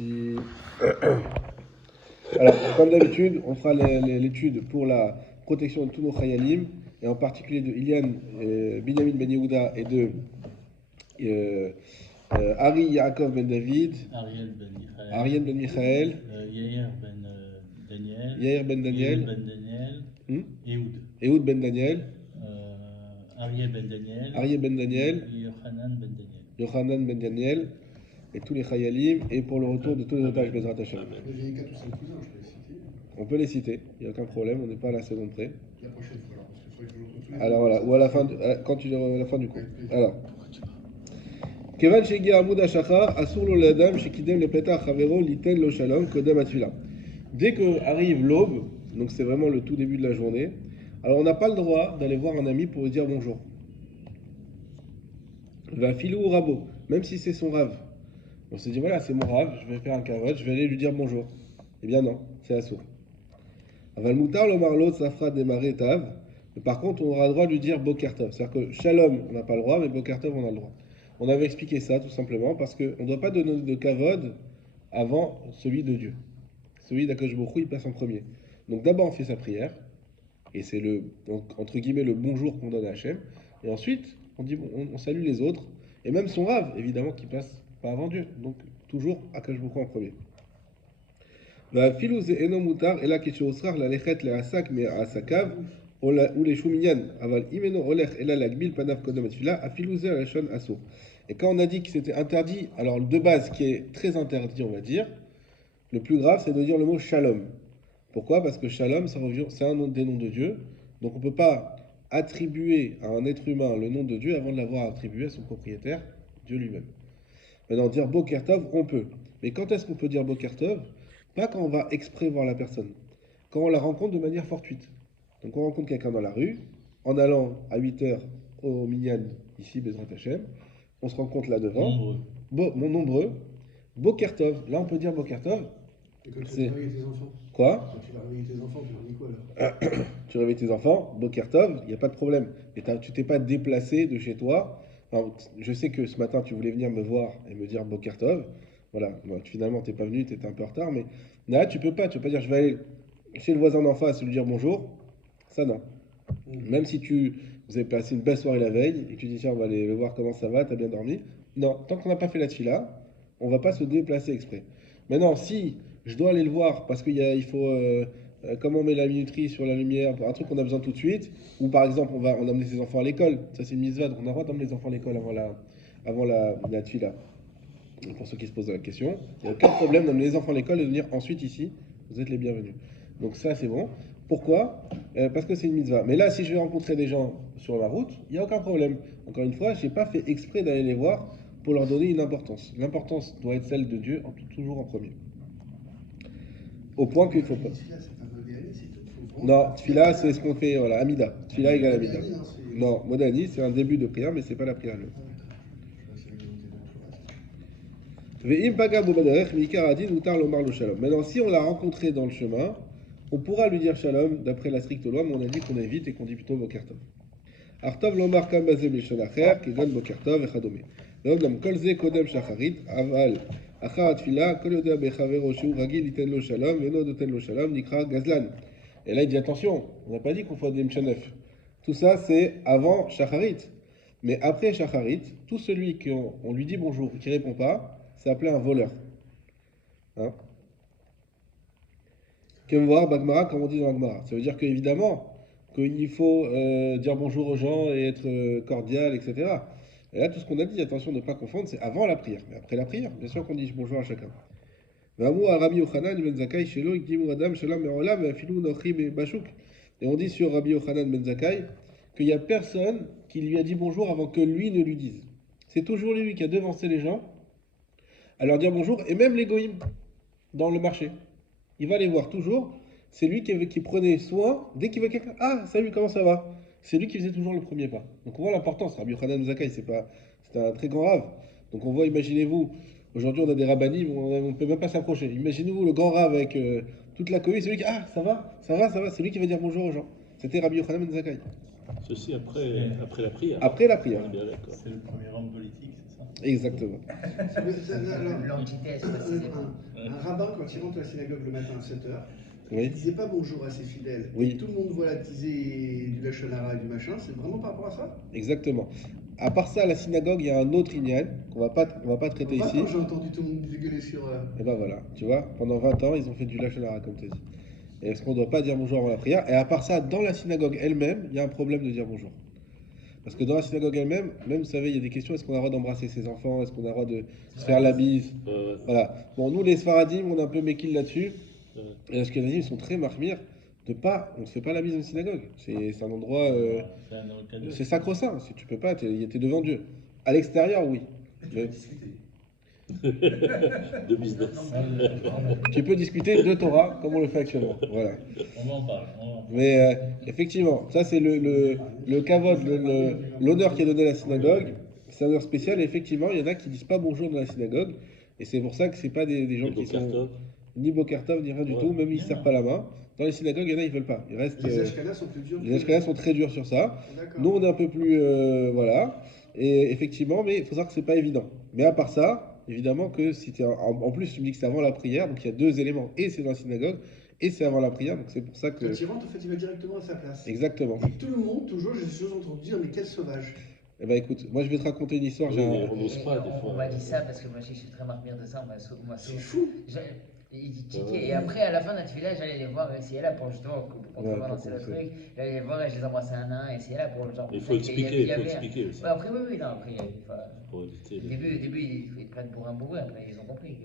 Merci. Alors, comme d'habitude, on fera l'étude pour la protection de tous nos Chayalim, et en particulier de Ilian Binyamin Ben Yehuda et de Ari Yaakov Ben David, Ariel Ben Michael, Yair Ben Daniel, Yair Ben Daniel, Ben Daniel, Ehud Ehud Ben Daniel, Ariel Ben Daniel, Ariel Ben Daniel, Yochanan Ben Daniel. Yochanan Ben Daniel, et tous les Chayalim, et pour le retour de tous les otages Bezrat Hashem. Les cas tous ses cousins, je peux les citer. On peut les citer, il n'y a aucun problème, on n'est pas à la seconde près. La prochaine fois, alors, parce qu'il faudrait que je retrouve tous les Alors voilà, ou à la fin, quand tu à la fin du cours. Alors. Kevan Shegi Amoud Ashachar, Asur lo ladam, Shekidem le Petach Havero, Liten lo Shalom, Kodem Atfila. Dès que arrive l'aube, donc c'est vraiment le tout début de la journée, alors on n'a pas le droit d'aller voir un ami pour lui dire bonjour. Va filou rabo, même si c'est son rave. On se dit voilà, c'est mon rave, je vais faire un kavod, je vais aller lui dire bonjour. Eh bien non, c'est Asur. Aval Moutar lo marlot, Safra démarrer Tav. Mais par contre, on aura le droit de lui dire Bokertov. C'est-à-dire que Shalom, on n'a pas le droit, mais Bokertov, on a le droit. On avait expliqué ça tout simplement parce qu'on ne doit pas donner de kavod avant celui de Dieu. Celui d'Akadosh Baruch Hu, il passe en premier. Donc d'abord on fait sa prière, et c'est donc, entre guillemets le bonjour qu'on donne à Hachem, et ensuite on salue les autres, et même son rave, évidemment, qui passe pas avant Dieu. Donc toujours Akadosh Baruch Hu en premier. Va filouze eno mutar ela kesheosrar la lechet le asak me asakav ou les shuminyan aval imeno olech ela lagbil panav kodem etfila afilouze alashon asur. Et quand on a dit que c'était interdit, alors de base qui est très interdit, on va dire, le plus grave c'est de dire le mot shalom. Pourquoi? Parce que shalom c'est un nom des noms de Dieu, donc on ne peut pas attribuer à un être humain le nom de Dieu avant de l'avoir attribué à son propriétaire, Dieu lui-même. Maintenant dire Boker Tov, on peut. Mais quand est-ce qu'on peut dire Boker Tov? Pas quand on va exprès voir la personne, quand on la rencontre de manière fortuite. Donc on rencontre quelqu'un dans la rue, en allant à 8h au Minyan, ici, Bezrat Hashem, on se rencontre là devant, nombreux, Boker Tov, là on peut dire Boker Tov. Et quand tu vas réveiller tes enfants? Quoi? Quand tu vas réveiller tes enfants, tu leur dis quoi là? Tu réveilles tes enfants, Boker Tov, il n'y a pas de problème. Et tu t'es pas déplacé de chez toi. Enfin, je sais que ce matin tu voulais venir me voir et me dire Boker Tov. Voilà, bon, finalement t'es pas venu, t'étais un peu en retard, mais là tu peux pas dire je vais aller chez le voisin d'en face et lui dire bonjour. Ça non. Même si vous avez passé une belle soirée la veille et que tu dis tiens on va aller voir comment ça va, t'as bien dormi. Non, tant qu'on n'a pas fait la tfila, on va pas se déplacer exprès. Maintenant si je dois aller le voir parce il faut comment on met la minuterie sur la lumière, un truc qu'on a besoin tout de suite, ou par exemple on amener ses enfants à l'école, ça c'est une mitzvah, donc on a le droit d'emmener les enfants à l'école avant la tfila. Pour ceux qui se posent la question, il n'y a aucun problème d'amener les enfants à l'école et de venir ensuite ici, vous êtes les bienvenus. Donc ça c'est bon. Pourquoi? Parce que c'est une mitzvah. Mais là si je vais rencontrer des gens sur la route, il n'y a aucun problème. Encore une fois, je n'ai pas fait exprès d'aller les voir pour leur donner une importance. L'importance doit être celle de Dieu, toujours en premier. Au point qu'il ne faut pas... Non, tfila c'est ce qu'on fait, voilà, Amida. Tfila égale Amida. Non, Modani c'est un début de prière, mais c'est pas la prière. Maintenant, si on l'a rencontré dans le chemin, on pourra lui dire shalom d'après la stricte loi, mais on a dit qu'on évite et qu'on dit plutôt bokertov. Artov lomar kam bazem lishon acher, kegon bokertov echadome. Donc, nam kol ze kodem shacharit, aval achar atfila, kol yodea bechavero shu ragil iten lo shalom, veno doten lo shalom, nikra gazlan. Et là, il dit attention, on n'a pas dit qu'on faut des mchanef. Tout ça, c'est avant shacharit. Mais après shacharit, tout celui qu'on lui dit bonjour et qui répond pas, c'est appelé un voleur. Hein? Kemvoir Bagmara, comme on dit dans la Gemara. Ça veut dire qu'évidemment, qu'il faut dire bonjour aux gens et être cordial, etc. Et là, tout ce qu'on a dit, attention de ne pas confondre, c'est avant la prière. Mais après la prière, bien sûr qu'on dit bonjour à chacun. Et on dit sur Rabbi Yochanan ben Zakkai qu'il n'y a personne qui lui a dit bonjour avant que lui ne lui dise. C'est toujours lui qui a devancé les gens à leur dire bonjour, et même les goïms dans le marché. Il va les voir toujours. C'est lui qui prenait soin, dès qu'il voit quelqu'un, ah, salut, comment ça va? C'est lui qui faisait toujours le premier pas. Donc on voit l'importance. Rabbi Yochanan Zakkai, c'est un très grand rave. Donc on voit, imaginez-vous, aujourd'hui on a des rabbinim, on ne peut même pas s'approcher. Imaginez-vous le grand rave avec toute la cohue, c'est lui qui, ah, ça va, c'est lui qui va dire bonjour aux gens. C'était Rabbi Yochanan Zakkai. Ceci après la prière. Après la prière. Bien d'accord. C'est le premier homme politique, c'est ça? Exactement. L'antithèse, précisément. Un rabbin, quand il rentre à la synagogue le matin à 7h, il Oui, disait pas bonjour à ses fidèles. Oui. Et tout le monde voit la tisée du Lachon Hara et du machin, c'est vraiment par rapport à ça? exactement. À part ça, à la synagogue, il y a un autre inyan qu'on va pas traiter Moi, ici. quand j'ai entendu tout le monde gueuler sur. Et ben voilà, tu vois, pendant 20 ans, ils ont fait du lachon hara, comme tu as dit. Et est-ce qu'on ne doit pas dire bonjour avant la prière? Et à part ça, dans la synagogue elle-même, il y a un problème de dire bonjour. Parce que dans la synagogue elle-même, même, vous savez, il y a des questions, est-ce qu'on a le droit d'embrasser ses enfants? Est-ce qu'on a le droit de se faire la bise? Voilà. Bon, nous, les Sfaradim, on est un peu méquilles là-dessus. Ouais. Et les Ashkenazim, ils sont très marmire de pas, on ne se fait pas la bise dans une synagogue. C'est un endroit, C'est un autre cadeau. c'est sacro-saint. Si tu peux pas, t'es devant Dieu. À l'extérieur, oui. Mais De business. tu peux discuter de Torah, comme on le fait actuellement. Voilà. On va en parler. On va en parler. Mais effectivement, ça c'est le kavod, l'honneur qui est donné à la synagogue. C'est un honneur spécial. Et effectivement, il y en a qui disent pas bonjour dans la synagogue. Et c'est pour ça que c'est pas des gens Les qui sont Bokertov. ni Bokertov ni rien du Ouais. tout. Même ils ne serrent pas la main. Dans les synagogues, il y en a ils veulent pas. Ils restent. Les Ashkenazes sont plus durs. Les Ashkenazes sont très durs sur ça. D'accord. Nous, on est un peu plus voilà. Et effectivement, mais il faut savoir que c'est pas évident. Mais à part ça, évidemment que si en plus tu me dis que c'est avant la prière, donc il y a deux éléments. Et c'est dans la synagogue, et c'est avant la prière. Donc c'est pour ça que. Quand il rentre, en fait, il va directement à sa place. Exactement. Et tout le monde, toujours, j'ai toujours entendu dire, mais quel sauvage. Eh ben écoute, moi je vais te raconter une histoire. Oui, j'ai un- mais on n'ose pas, des On fois. m'a dit ça parce que moi aussi je suis très marmire de ça. C'est fou. Il dit checker. Et après, à la fin de notre village, j'allais les voir, essayer là pour justement, pour Ouais, balancer pour le commencer. truc. J'allais les voir et je les embrassais un à un, essayer là pour genre. Il faut expliquer, il faut expliquer aussi. Ouais, après, oui, non, après, enfin, Pour éviter au les- début, ils prennent pour un bourrin, après, ils ont compris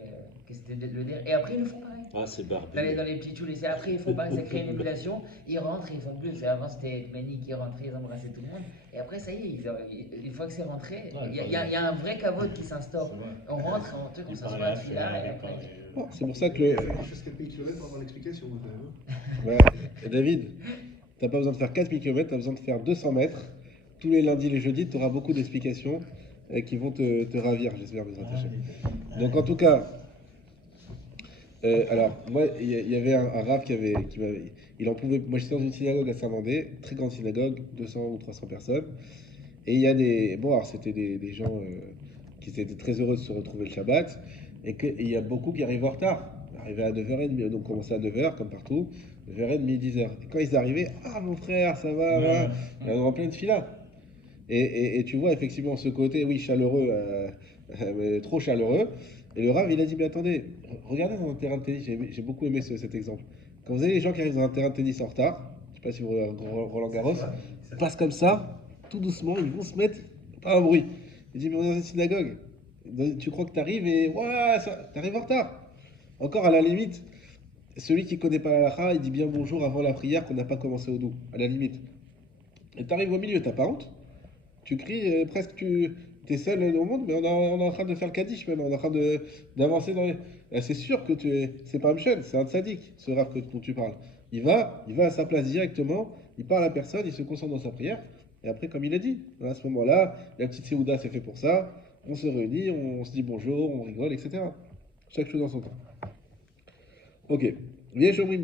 que c'était le délire. Et après, ils le font pareil. Ah, c'est Dans barbu. les petits choules, et après ils font pareil, ça crée une émulation, ils rentrent, ils font plus. Avant c'était Manny qui rentrait, ils embrassaient tout le monde. Et après ça y est, une fois que c'est rentré, Ouais, il y a un vrai cavode qui s'instaure. C'est vrai. On rentre, on Il s'assoit parlait à celui-là, et il après. parlait- Bon, c'est pour ça que Il le. a fallu que je fasse 4000 km pour avoir l'explication, moi, quand même. Hein. Ouais. Et David, t'as pas besoin de faire 4000 km, t'as besoin de faire 200 mètres. Tous les lundis, les jeudis, tu auras beaucoup d'explications qui vont te ravir, j'espère, mes attachés. Donc en tout cas, alors moi, il y avait un rave qui m'avait, il en pouvait. Moi, j'étais dans une synagogue à Saint-Mandé, très grande synagogue, 200 ou 300 personnes. Et il y a des, bon, alors c'était des gens qui étaient très heureux de se retrouver le Shabbat, et il y a beaucoup qui arrivent en retard. Arrivaient à 9h30, donc commençaient à 9h, comme partout, 9h30, 10h. Et quand ils arrivaient, ah mon frère, ça va, voilà. Il y en a en plein de filas. Et tu vois effectivement ce côté, oui, chaleureux, mais trop chaleureux. Et le Rav, il a dit, mais attendez, regardez dans un terrain de tennis, j'ai beaucoup aimé cet exemple. Quand vous avez les gens qui arrivent dans un terrain de tennis en retard, je sais pas si vous regardez Roland Garros, ils passent comme ça, tout doucement, ils vont se mettre, pas un bruit. Il dit, mais on est dans une synagogue. Tu crois que tu arrives et, ouais, t'arrives en retard. Encore à la limite, celui qui connaît pas la halakha, il dit bien bonjour avant la prière qu'on n'a pas commencé au dos, à la limite. Et tu arrives au milieu, t'as pas honte? Tu cries, presque tu es seul au monde, mais on est en train de faire le kaddish même, on est en train d'avancer dans les. C'est sûr que c'est pas un mchen, c'est un tzaddik, ce rave dont tu parles. Il va à sa place directement, il parle à personne, il se concentre dans sa prière, et après, comme il a dit, à ce moment-là, la petite séouda c'est fait pour ça, on se réunit, on se dit bonjour, on rigole, etc. Chaque chose dans son temps. Ok. ויש אומרים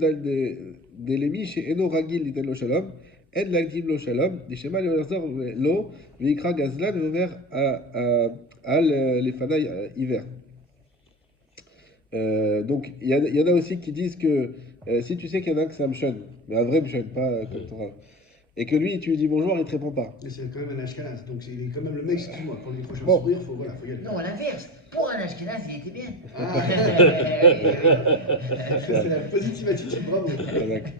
דלמי שאינו רגיל ליתן לו שלום, אין להקדים לו שלום, דשמא לא יחזור לו ויקרא גזלן ועובר על לפני עיוור. Donc il y en a aussi qui disent que si tu sais qu'il y en a un que c'est un mshon, mais un vrai mshon, pas comme ton rave, et que lui tu lui dis bonjour, il te répond pas. Mais c'est quand même un Ashkenaz, donc il est quand même le mec, excuse-moi, pour les prochains Bon. sourires, faut y aller. Non, à l'inverse, pour un Ashkenaz, il était bien. Ah. C'est la positive attitude, bravo. Ah, d'accord.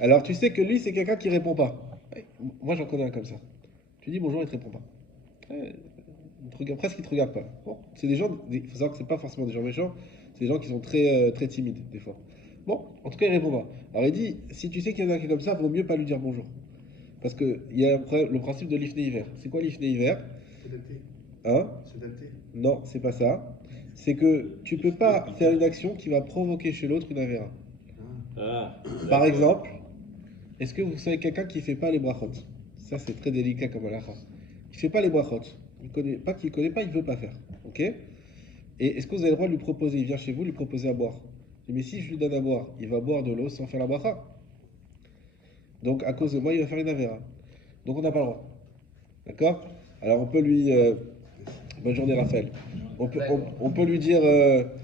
Alors tu sais que lui c'est quelqu'un qui répond pas. Moi j'en connais un comme ça. Tu dis bonjour, il te répond pas. Presque il te regarde pas. Bon, c'est des gens, il faut savoir que c'est pas forcément des gens méchants, c'est des gens qui sont très timides des fois. Bon, en tout cas il répond pas. Alors il dit, si tu sais qu'il y en a qui est comme ça, vaut mieux pas lui dire bonjour. Parce que il y a le principe de l'ifné hiver. C'est quoi l'ifné hiver? S'adapter. Hein? S'adapter. Non, c'est pas ça. C'est que tu peux pas faire une action qui va provoquer chez l'autre une avéra. Ah, Par exemple, est-ce que vous savez quelqu'un qui fait pas les brachot? Ça c'est très délicat comme halakha. Il fait pas les brachot. Il connaît pas, il veut pas faire. Ok? Et est-ce que vous avez le droit de lui proposer? Il vient chez vous, lui proposer à boire. Je dis, mais si je lui donne à boire, il va boire de l'eau sans faire la bracha. Donc à cause de moi, il va faire une avéra. Donc on n'a pas le droit. D'accord? Alors on peut lui. Bonne journée Raphaël. On peut lui dire.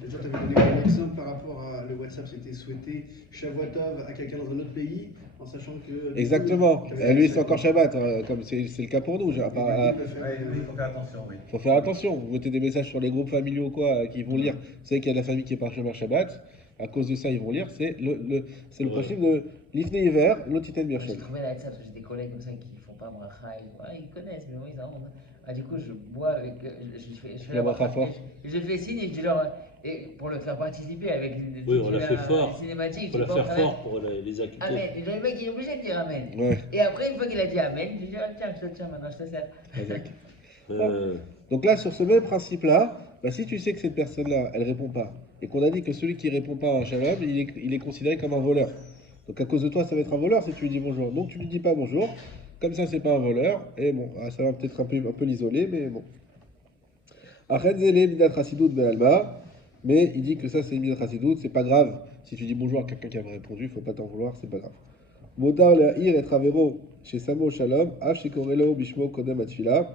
Et toi, tu avais donné comme exemple par rapport à le WhatsApp, c'était souhaiter Shavuotov à quelqu'un dans un autre pays, en sachant que. Exactement. tu avais Et fait lui, ça, c'est encore quoi. Shabbat, comme c'est le cas pour nous. Et du coup, le fait Oui, de- oui, il faut faire attention, oui. Faut faire attention. Vous mettez des messages sur les groupes familiaux quoi, qui vont lire. Vous savez qu'il y a de la famille qui est par Shabbat Shabbat. À cause de ça, ils vont lire. C'est le Ouais. principe de l'Ifnei Hiver, l'Otiten J'ai Birchel. trouvé là ça parce que j'ai des collègues comme ça qui font pas bracha. Ils connaissent, mais oui, ça honte. Ah, du coup, je bois avec. Je fais La bracha fort. Je fais signe et je leur. Et pour le faire participer avec une. Oui, on l'a fait fort. Cinématique. Faut la faire fort pour les acquitter. Amen. Et le mec, il est obligé de dire Amen. Ouais. Et après, une fois qu'il a dit Amen, je dis ah, tiens, je te tiens maintenant, je te sers. Exact. Euh, Donc là, sur ce même principe-là, bah, si tu sais que cette personne-là, elle répond pas, et qu'on a dit que celui qui répond pas à un shalom, il est considéré comme un voleur. Donc à cause de toi, ça va être un voleur si tu lui dis bonjour. Donc tu lui dis pas bonjour. Comme ça, c'est pas un voleur. Et bon, ça va peut-être un peu l'isoler, mais bon. Ached zele midat chassidout be'alma. Mais il dit que ça, c'est une midat chassidout, c'est pas grave. Si tu dis bonjour à quelqu'un qui a répondu, il faut pas t'en vouloir, c'est pas grave. Modar le'ahir et travero chez Samo Shalom, af shekorelo bishmo kodem atfila.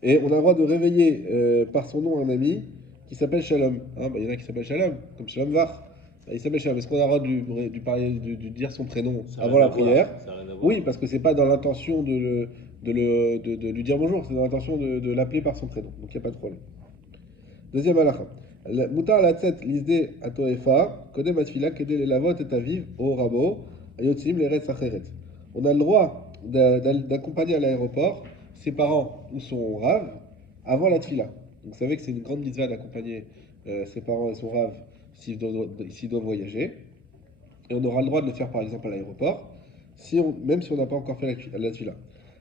Et on a le droit de réveiller par son nom un ami qui s'appelle Shalom. Hein, bah, il y en a qui s'appellent Shalom, comme Shalom Var. Bah, il s'appelle Shalom. Est-ce qu'on a le droit de dire son prénom ça a avant rien la à voir, prière? ça a rien à voir. Oui, parce que c'est pas dans l'intention de lui dire bonjour, c'est dans l'intention de l'appeler par son prénom. Donc il n'y a pas de problème. Deuxième halakha. Mutar la tset lisde atoefa, kodem atfila, kede le lavot et aviv, au rabo, ayotzim l'eretz acheret. On a le droit d'accompagner à l'aéroport ses parents ou son rave avant la tfila. Donc vous savez que c'est une grande mitzvah d'accompagner ses parents et son rave s'ils doivent voyager. Et on aura le droit de le faire par exemple à l'aéroport, même si on n'a pas encore fait la tfila.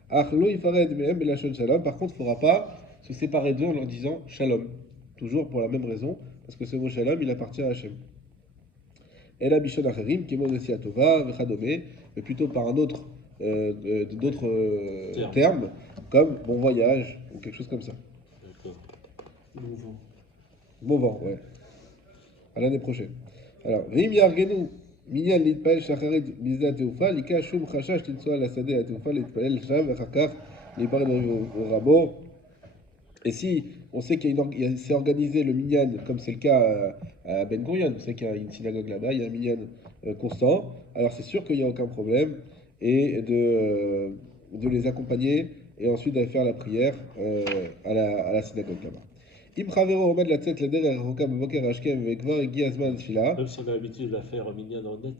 Par contre, il ne faudra pas se séparer d'eux en leur disant shalom. Toujours pour la même raison, parce que ce mot shalom, il appartient à Hachem. Et la bishon acherim, qui est monosia tova, vechadome, mais plutôt par d'autres termes, comme bon voyage, ou quelque chose comme ça. D'accord. Bon vent. Bon vent, ouais. À l'année prochaine. Alors, Rim Yargenu, Minyan Litpael Shacharit Mizda Teufa, Lika Shum Chashash Tinsoa la Sade à Teufa, Litpael Sham, Vachakar, Libar au Rabo. Et si on sait c'est organisé le Minyan, comme c'est le cas à Ben Gurion, vous savez qu'il y a une synagogue là-bas, il y a un Minyan constant, alors c'est sûr qu'il n'y a aucun problème, et de les accompagner, et ensuite d'aller faire la prière à la synagogue là-bas. Im Chavero Omed la tête la derrière Roka Boker Ashkem Vekvar Egi Azman Tfila. Même si on a l'habitude de la faire au minyan en net.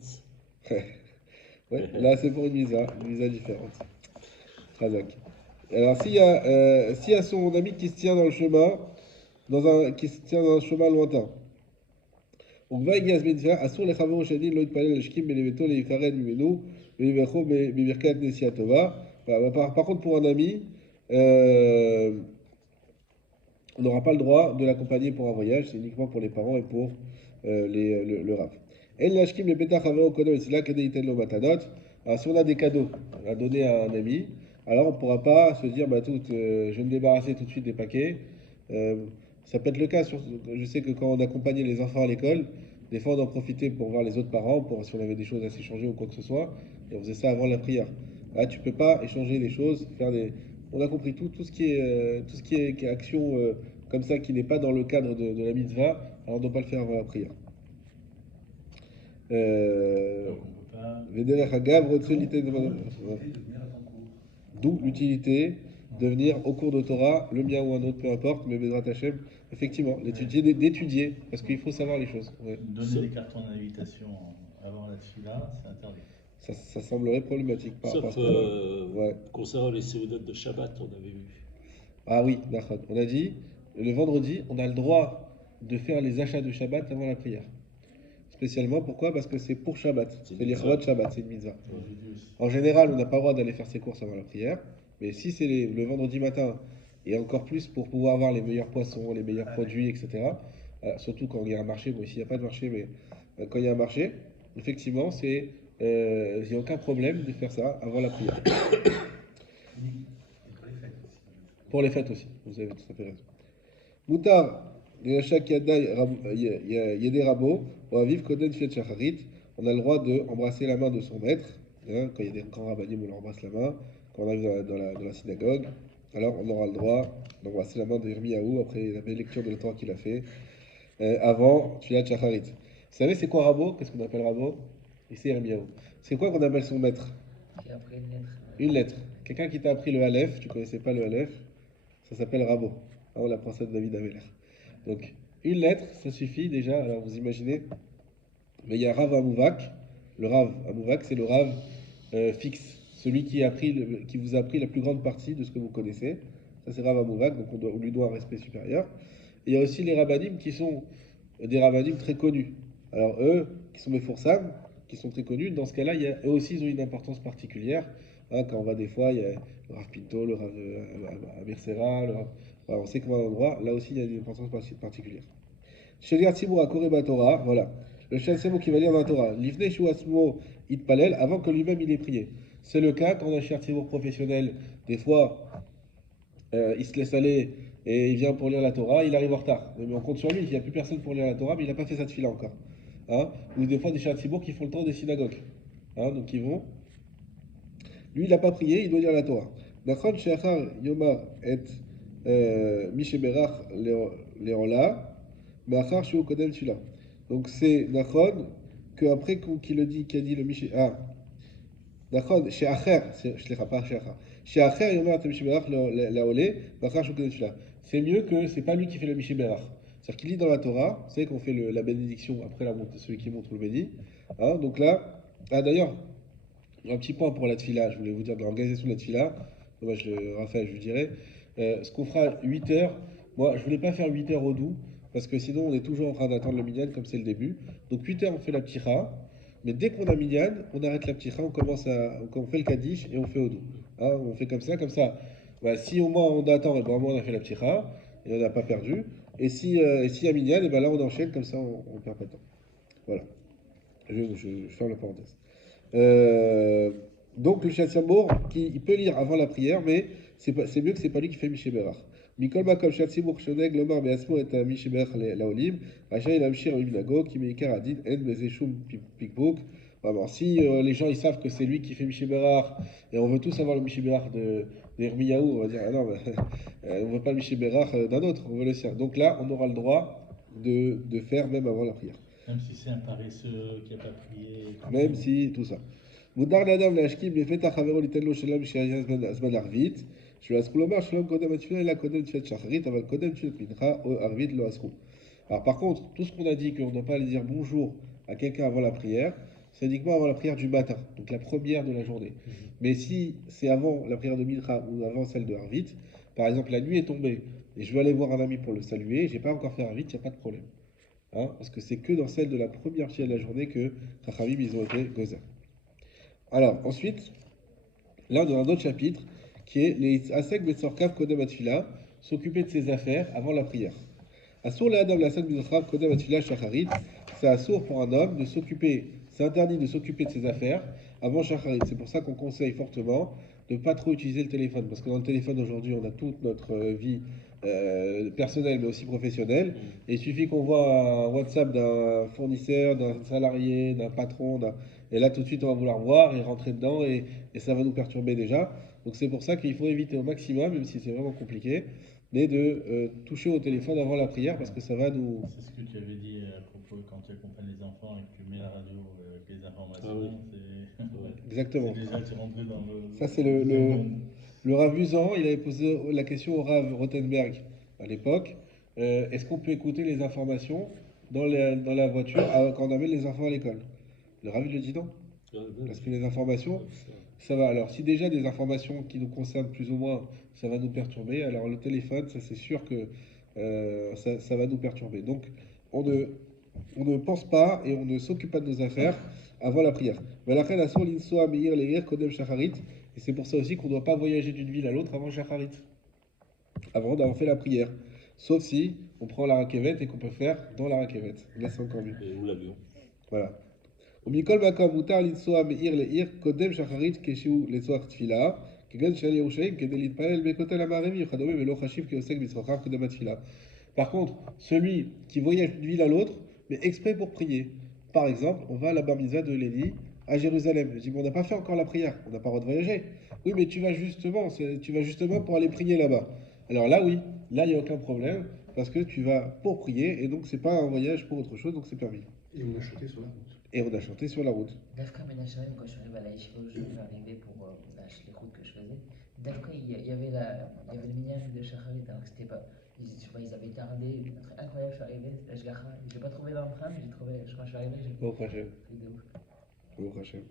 Ouais, là c'est pour une misa différente. Razak. Alors s'il y a son ami qui se tient dans le chemin, qui se tient dans un chemin lointain. Donc va Egi Azman Tfila, Asur le Chavero Shani, Loïd Palel Shkim, Beleveto, le Yifaren Mimenu, Bevercho, Bevirkat Nesiatova. Par contre, pour un ami, on n'aura pas le droit de l'accompagner pour un voyage, c'est uniquement pour les parents et pour le Rav. Alors, si on a des cadeaux à donner à un ami, alors on ne pourra pas se dire, je vais me débarrasser tout de suite des paquets. Ça peut être le cas, je sais que quand on accompagnait les enfants à l'école, des fois on en profitait pour voir les autres parents, pour si on avait des choses à s'échanger ou quoi que ce soit, et on faisait ça avant la prière. Là, tu ne peux pas échanger les choses, On a compris tout ce qui est action comme ça, qui n'est pas dans le cadre de la mitzvah, alors on ne doit pas le faire avant la prière. Vederech Hagav, Rotzelité de D'où l'utilité de venir au cours de Torah, le mien ou un autre, peu importe, mais Bezrat Hashem, effectivement, d'étudier, parce qu'il faut savoir les choses. Ouais. Donner des cartons d'invitation avant la tfila, c'est interdit. Ça semblerait problématique par rapport à Sauf ce ouais. concernant les séodotes de Shabbat, on avait vu. Ah oui, d'accord. On a dit, le vendredi, on a le droit de faire les achats de Shabbat avant la prière. Spécialement, pourquoi? Parce que c'est pour Shabbat. C'est l'Ichvot Shabbat, c'est une mitzvah. En général, on n'a pas le droit d'aller faire ses courses avant la prière. Mais si c'est le vendredi matin, et encore plus pour pouvoir avoir les meilleurs poissons, les meilleurs produits, etc. Surtout quand il y a un marché. Bon, ici, il n'y a pas de marché, mais quand il y a un marché, effectivement, il n'y a aucun problème de faire ça avant la prière. Pour les fêtes aussi, vous avez tout à fait raison. Moutar, chaque Yedé Rabo, ou Aviv Koden Fiat Shacharit, on a le droit d'embrasser la main de son maître. Hein, quand il y a des grands rabbinim, on leur embrasse la main. Quand on arrive dans la synagogue, alors on aura le droit d'embrasser la main de Yirmiyahu après la belle lecture de la Torah qu'il a fait. avant Tfilat Shacharit. Vous savez, c'est quoi Rabo? Qu'est-ce qu'on appelle Rabo? Ici, Hermiaou. C'est quoi qu'on appelle son maître? Qui a pris une lettre. Une lettre. Quelqu'un qui t'a appris le Aleph, tu connaissais pas le Aleph, ça s'appelle Rabo. Ah, on apprend ça de David Ameller. Donc, une lettre, ça suffit déjà. Alors, vous imaginez, mais il y a Rav Amouvak. Le Rav Amouvak, c'est le Rav fixe, celui qui qui vous a appris la plus grande partie de ce que vous connaissez. Ça, c'est Rav Amouvak, donc on lui doit un respect supérieur. Et il y a aussi les Rabbanim qui sont des Rabbanim très connus. Alors, eux, qui sont mes Meforsam, qui sont très connus, dans ce cas-là, eux aussi, ils ont une importance particulière. Hein, quand on va des fois, il y a le Rav Pinto, le Rav Amir Serra, voilà, on sait qu'on va à un endroit, là aussi, il y a une importance particulière. Shelia Tzibur Akore Torah, voilà. Le chef c'est qui va lire dans la Torah. L'ifne shu asmo itpalel, avant que lui-même il ait prié. C'est le cas quand on a un chef professionnel, des fois, il se laisse aller et il vient pour lire la Torah, il arrive en retard. Mais on compte sur lui, il n'y a plus personne pour lire la Torah, mais il n'a pas fait sa tefila encore. Hein? Ou des fois des chefs qui font le tour des synagogues. Hein? Donc ils vont. Lui, il n'a pas prié, il doit lire la Torah. Nachon sheachar yomar et misheberach leola. Donc c'est Nachon qu'après qu'il le dit, qu'il a dit le Miché. Ah, Nachon, chez Acher, je ne pas chez Acher. Chez Acher, Yomer Mishéberach la Olé, Machar Shou Kodem Tfila. C'est mieux que c'est pas lui qui fait le Mishéberach. C'est-à-dire qu'il lit dans la Torah, vous savez qu'on fait la bénédiction après la montée, celui qui monte ou le bénit. Hein, donc là, d'ailleurs, un petit point pour la Tfila, je voulais vous dire de l'organisation de la Tfila. Dommage, Raphaël, je vous dirais. Ce qu'on fera 8 heures, moi je voulais pas faire 8 heures au doux. Parce que sinon, on est toujours en train d'attendre le minyan comme c'est le début. Donc 8 heures, on fait la pticha. Mais dès qu'on a minyan, on arrête la pticha, on fait le kaddish et on fait au dos. Hein, on fait comme ça, comme ça. Bah, si au moins on attend, et ben, au moins on a fait la pticha et on n'a pas perdu. Et s'il y a minyan, et ben là on enchaîne, comme ça on ne perd pas de temps. Voilà. Je ferme la parenthèse. Donc le Shatsambour, il peut lire avant la prière, mais c'est mieux que c'est pas lui qui fait Miché Berach. Mikol Makom Shatsimbour Shoneg Lomar Beasmo et Miché Berach Laolim, Rachaï Lamshir Minago, qui Meikar Adin En Bezeshum Pikbouk. Vraiment, si les gens ils savent que c'est lui qui fait Miché Berach, et on veut tous avoir le Miché Berach de Hermiyahu, on va dire ah non, on veut pas le Miché Berach d'un autre, on veut le sien. Donc là, on aura le droit de faire même avant la prière. Même si c'est un paresseux qui n'a pas prié. Même si tout ça. מותר לאדם להשכים לפתח חברו ליתן לו שלום שיהיה זמן ערבית, שלא אסרו לומר שלום קודם התפילה אלא קודם תפילת שחרית, אבל קודם תפילת מנחה או ערבית לא אסרו. Alors par contre, tout ce qu'on a dit qu'on ne doit pas aller dire bonjour à quelqu'un avant la prière, c'est uniquement avant la prière du matin, donc la première de la journée. Mais si c'est avant la prière de Mincha ou avant celle de Harvit, par exemple la nuit est tombée et je veux aller voir un ami pour le saluer, j'ai pas encore fait Harvit, il n'y a pas de problème. Hein, parce que c'est que dans celle de la première prière de la journée que Chachamim ils ont été gozer. Alors, ensuite, là, on a un autre chapitre qui est les Asek Betzorkav Kodem Atfila, s'occuper de ses affaires avant la prière. Assour le Adam l'Asek Betzorkav Kodem Atfila Shacharit, c'est assour pour un homme de s'occuper, c'est interdit de s'occuper de ses affaires avant Shacharit. C'est pour ça qu'on conseille fortement de ne pas trop utiliser le téléphone, parce que dans le téléphone aujourd'hui, on a toute notre vie personnelle, mais aussi professionnelle. Et il suffit qu'on voit un WhatsApp d'un fournisseur, d'un salarié, d'un patron, et là, tout de suite, on va vouloir voir et rentrer dedans et ça va nous perturber déjà. Donc, c'est pour ça qu'il faut éviter au maximum, même si c'est vraiment compliqué, mais de toucher au téléphone avant la prière parce que ça va nous. C'est ce que tu avais dit à propos quand tu accompagnes les enfants et que tu mets la radio avec les informations. Ah oui. Exactement. C'est déjà tu rentres dans le. Ça, c'est le Rav Uzan, il avait posé la question au Rav Rothenberg à l'époque. Est-ce qu'on peut écouter les informations dans la voiture quand on amène les enfants à l'école? Le Rav il le dit non. Parce que les informations, ça va. Alors, si déjà des informations qui nous concernent plus ou moins, ça va nous perturber, alors le téléphone, ça c'est sûr que ça va nous perturber. Donc, on ne pense pas et on ne s'occupe pas de nos affaires avant la prière. Et c'est pour ça aussi qu'on ne doit pas voyager d'une ville à l'autre avant Shacharit, avant d'avoir fait la prière. Sauf si on prend la raquevette et qu'on peut faire dans la raquevette. Là, c'est encore mieux. Ou l'avion. Voilà. ומכל מקום מותר לנסוע מעיר לעיר קודם שחרית כשהוא לצורך תפילה, כגון שאל ירושלים כדי להתפלל בכותל המערבי וכדומה ולא חשיב כעוסק בצרכיו קודם התפילה. Par contre, celui qui voyage d'une ville à l'autre, mais exprès pour prier. Par exemple, on va à la bar mitzvah de Léni à Jérusalem. Je dis, bon, on n'a pas fait encore la prière, on n'a pas le droit de voyager. Oui, mais tu vas justement pour aller prier là-bas. Alors là, oui, là, il n'y a aucun problème. parce que tu vas pour prier, et donc c'est pas un voyage pour autre chose, donc c'est permis. Et on a chanté sur la route. Et on a chanté sur la route. Dafka Ben Hacharim, quand je suis arrivé à la Yeshiva où je suis arrivé pour les routes que je faisais, Dafka, il y avait le minyan de Shacharit, alors que c'était pas. Je sais pas, ils avaient tardé, un truc incroyable, je suis arrivé, la Shgacha, je l'ai pas trouvé dans le train, mais j'ai trouvé, je crois que je suis arrivé, j'ai Baruch Hashem. fait de ouf. Baruch Hashem.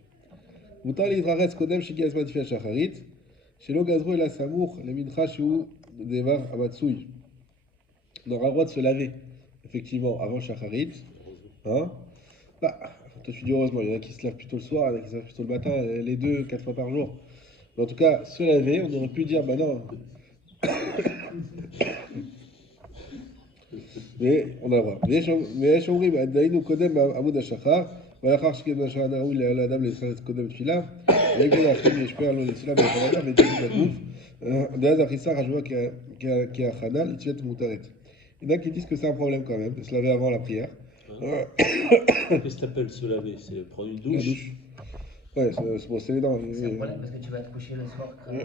מותר להתרחץ קודם שהגיע הזמן תפילת שחרית, שלא גזרו אלא סמוך למנחה שהוא דבר המצוי. On aura le droit de se laver, effectivement, avant Shacharit. Hein? Bah, toi tu dis heureusement, il y en a qui se lavent plutôt le soir, il y en a qui se lavent plutôt le matin, les deux, 4 fois par jour. Mais en tout cas, se laver, on aurait pu dire, bah non. Mais on a le droit. ויש אומרים, דהיינו קודם בעמוד השחר, ולאחר שקידם השחר ראוי לאדם להתחלץ קודם תפילה, ויגד האחרים ישפיע לו לתפילה בהתחלה ולתפילה בגוף, דאז החיסה חשובה כהכנה לתפילת מותרת. Il y en a qui disent que c'est un problème quand même, de se laver avant la prière. Qu'est-ce que t'appelles se laver? C'est prendre une La douche? douche. Ouais, c'est se brosser les dents. C'est un problème parce que tu vas te coucher le soir crevé.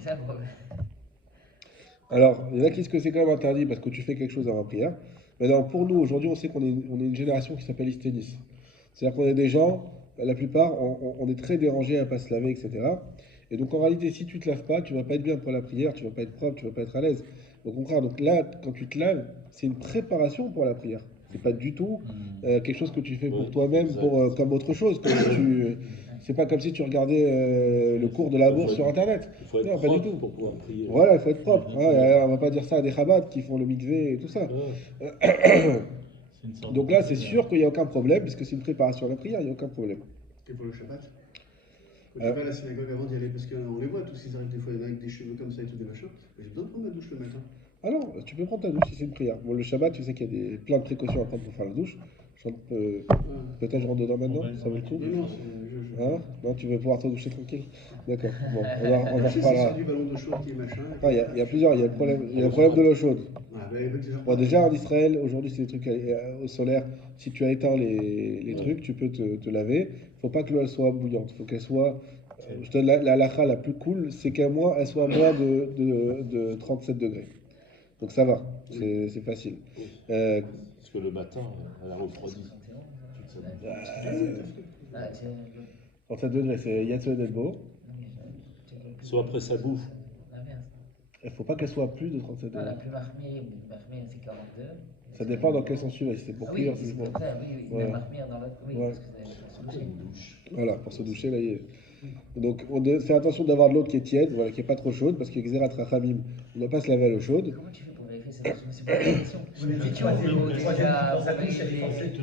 C'est un problème. Alors, il y en a qui disent que c'est quand même interdit parce que tu fais quelque chose avant la prière. Maintenant, pour nous, aujourd'hui, on sait qu'on est une génération qui s'appelle isténis. C'est-à-dire qu'on est des gens, la plupart, on est très dérangés à ne pas se laver, etc. Et donc, en réalité, si tu ne te laves pas, tu ne vas pas être bien pour la prière, tu ne vas pas être propre, tu ne vas pas être à l'aise. Au contraire, donc là, quand tu te laves, c'est une préparation pour la prière. C'est pas du tout quelque chose que tu fais pour Ouais, toi-même, exact. comme autre chose. C'est pas comme si tu regardais le cours de la bourse sur Internet. Il faut être Non, pas du propre tout. pour pouvoir prier. Voilà, il faut être propre. Ouais, on va pas dire ça à des Chabad qui font le mikvé et tout ça. Ouais. C'est une sorte Donc de là, c'est prière. sûr qu'il n'y a aucun problème, puisque c'est une préparation à la prière, il n'y a aucun problème. Et pour le Shabbat quand tu vas à la synagogue avant d'y aller, parce qu'on les voit tous, ils arrivent des fois avec des cheveux comme ça et tout, des machins. J'ai besoin de prendre ma douche le matin. Alors, tu peux prendre ta douche si c'est une prière. Bon, le Shabbat, tu sais qu'il y a plein de précautions à prendre pour faire la douche. Peut-être je rentre dedans maintenant, ça vaut le coup. Non, Hein? Non, tu veux pouvoir te doucher tranquille? D'accord, bon, on en C'est reparlera. sur du ballon d'eau chaude qui est machin. Ah, il y a plusieurs, il y a le problème de l'eau chaude. Ah, bah, avec les Bon, déjà en Israël, aujourd'hui c'est des trucs au solaire. Si tu as éteint les trucs, tu peux te laver. Faut pas que l'eau elle soit bouillante. Faut qu'elle soit. Je te donne la halakha la plus cool, c'est qu'elle soit à moins de 37 degrés. Donc ça va, c'est facile. Parce que le matin, elle a refroidi. Toute sa vie. Ah, tiens, 37 degrés, c'est Yatsu Delbo. Soit après sa bouffe. la merde. Il faut pas qu'elle soit plus de 37 Ah, la degrés. plus marmire c'est 42. Ça dépend dans quel sens tu vas. Si c'est pour Ah cuire, oui, c'est c'est pour. pour ça, oui, Ouais. la marmire dans l'autre. Oui, Ouais. parce que c'est pour se doucher. Une douche. Voilà, pour se doucher, là, il est. Donc, faire attention d'avoir de l'eau qui est tiède, voilà, qui est pas trop chaude, parce que Xerat Rachamim, on ne doit pas se laver à l'eau chaude. Comment tu fais pour vérifier cette notion? C'est pas une question. Si tu as fait l'eau déjà,